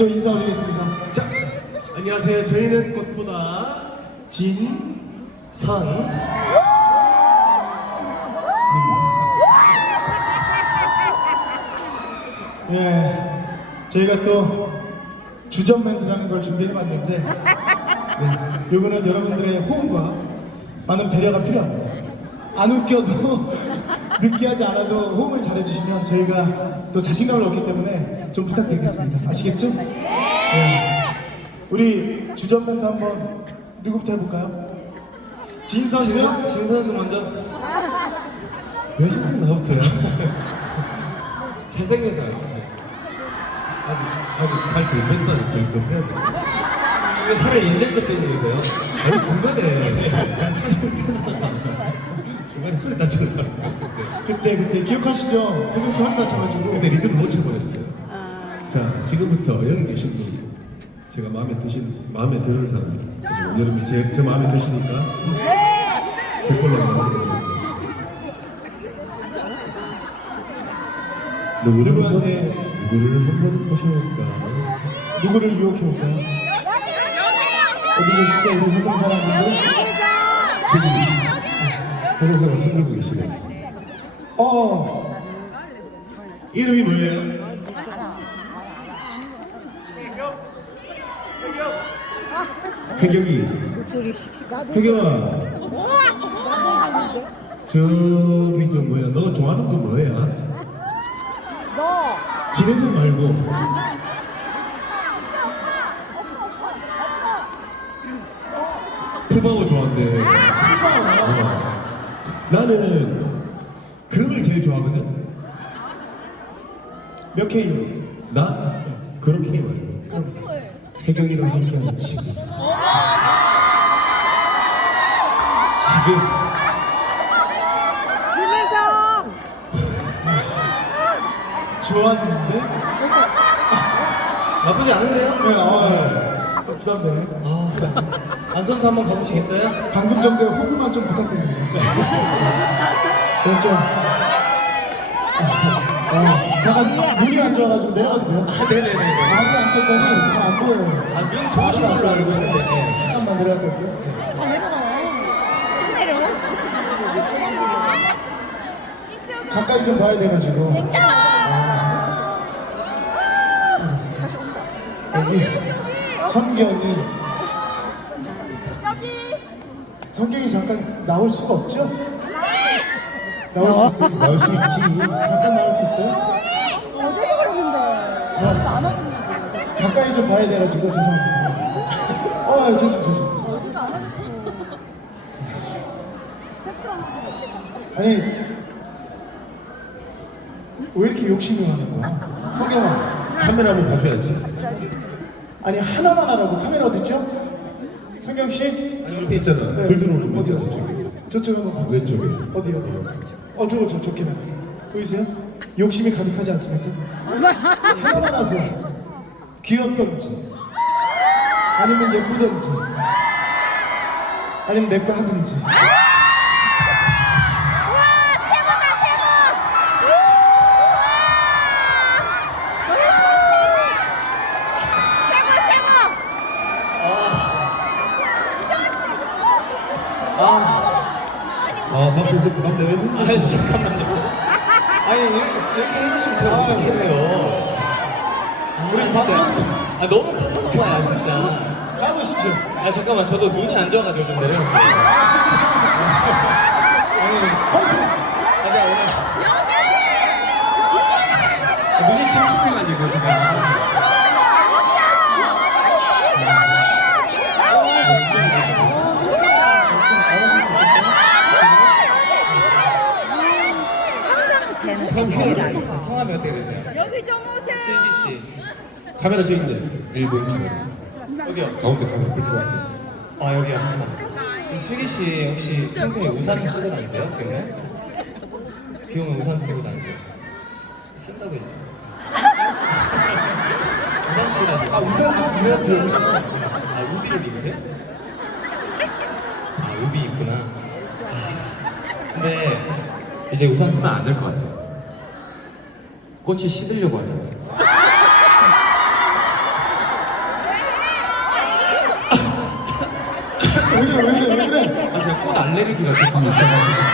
저 인사 올리겠습니다. 자, 안녕하세요. 저희는 꽃보다 진, 선. 예, 저희가 또 주전 멘트라는 걸 준비해봤는데, 네, 이거는 여러분들의 호응과 많은 배려가 필요합니다. 안 웃겨도 느끼하지 않아도 호응을 잘해주시면 저희가 또 자신감을 얻기 때문에 좀 부탁드리겠습니다. 아시겠죠? 네. 우리 주전 멘트 한번 누구부터 해볼까요? 진 선수요? 진 선수 먼저. 왜 항상 나부터요? 잘생겨서요. 아직 아직 살덜 뺐다니까 좀 해야 돼. 왜 살을 1년째 빼고 계세요? 아니 중간에 살을 빼다가 중간에 허리 다쳤더라고. 그때 그때 기억하시죠? 혜정 씨 허리 다쳐가지고 근데 리듬 못 쳐버렸어요. 자 지금부터 여기 계신 분 제가 마음에 드신 마음에 드는 사람 그리고 여러분이 제, 제 마음에 드시니까 제 걸로 만들어드리겠습니다. 누구를 누구한테? 누구를 한번 보셔볼까? 누구를 유혹해올까요? 어디 계시죠? 우리 혜성 사람분들? 저기 손 들고 계시네. 어, 이름이 뭐예요? 혜경이 혜경아 저기 저 뭐야 너 좋아하는 거 뭐야? 너 진해성 말고 푸바오 좋아한대 어. 나는 그런 걸 제일 좋아하거든 몇 K요? 나? 그렇게 말고 혜경이랑 함께하는 지금 지금. 김혜성 좋았는데? 나쁘지 않은데요? 네, 어, 네. 부담되네. 아, 안 선수 한번 가보시겠어요? 방금 정도의 호흡만 좀 부탁드립니다. 그렇죠. 어, 잠깐 눈이 안 좋아가지고 내려가도 돼요? 네네네. 아무 안 쳤더니 잘 안 보여요. 아, 눈 좋으신 걸로 알고 있는데. 잠깐만 내려가도 될게요? 더 내려가요 내려 가까이 좀 봐야 돼가지고. 여기 성경이 성경이 나올 수가 없죠? 나올 수 있어요? 나올 수 있지. 잠깐 나올 수 있어요? 어제 그러는데 알았어. 안 하는데 가까이 좀 봐야 돼가지고 죄송합니다. 어, 아유, 조심 조심. 어디도 안 하고 아니 왜 이렇게 욕심을 하는 거야? 성경아. 카메라 한번 봐줘야지 아니 하나만 하라고 카메라 어디 있죠? 성경 씨? 아니 옆에 있잖아 네. 불 들어오는 거 어디 어디 저기 저쪽 한번 봐. 왼쪽에 어디 어디? 어 저거 저 좋긴 하네. 보이세요? 욕심이 가득하지 않습니까? 하나만 하세요. 귀엽던지 아니면 예쁘던지 아니면 내 거 하든지. 아 박준석 부담 되겠는데 아니, 잠깐만요. 아니, 이렇게 해주시면 제가 어떻게 해요? 우리 박선수 아, 너무 파사노파야, 진짜. 가보시죠. 아, 잠깐만. 저도 눈이 안 좋아가지고 좀 내려놓을게요. 아니, 화이팅! 맞아, 오늘. 아, 눈이 침침해가지고, 제가. 자, 성함이 어떻게 되세요? 여기 좀 오세요 슬기 씨. 카메라 저기 있네 일본 카메라 어디요? 가운데 카메라 끌고 왔네 아, 여기요. 이 슬기 씨 혹시 평소에 우산 쓰고 다니세요? 그러면? 비 오면 우산 쓰고 다니세요? 쓴다고 해야죠. 우산 쓰고 다니세요? 아 우산 안 쓰면 아, 우비를 입으세요? 아, 우비 입구나. 아, 근데 이제 우산 쓰면 안 될 것 같아요. 꽃이 시들려고 하잖아요. 왜 그래, 왜 그래, 그래? 제가 꽃 알레르기가 조금 있어가지고.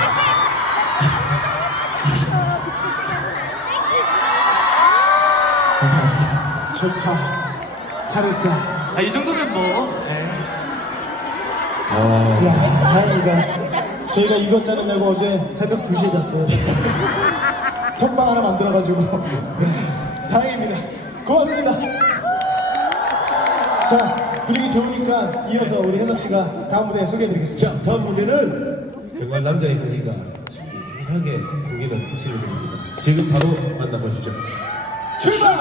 좋다. 잘했다. 아, 이 정도면 뭐. 네. 아, 야, 다행이다. 저희가 이것 자느냐고 어제 새벽 2시에 잤어요. 톡방 하나 만들어가지고. 다행입니다. 고맙습니다. 자, 분위기 좋으니까 이어서 우리 혜석 씨가 다음 무대 소개해드리겠습니다. 자, 다음 무대는 정말 남자의 향기가 진하게 공연을 실어드립니다. 지금 바로 만나보시죠. 출발!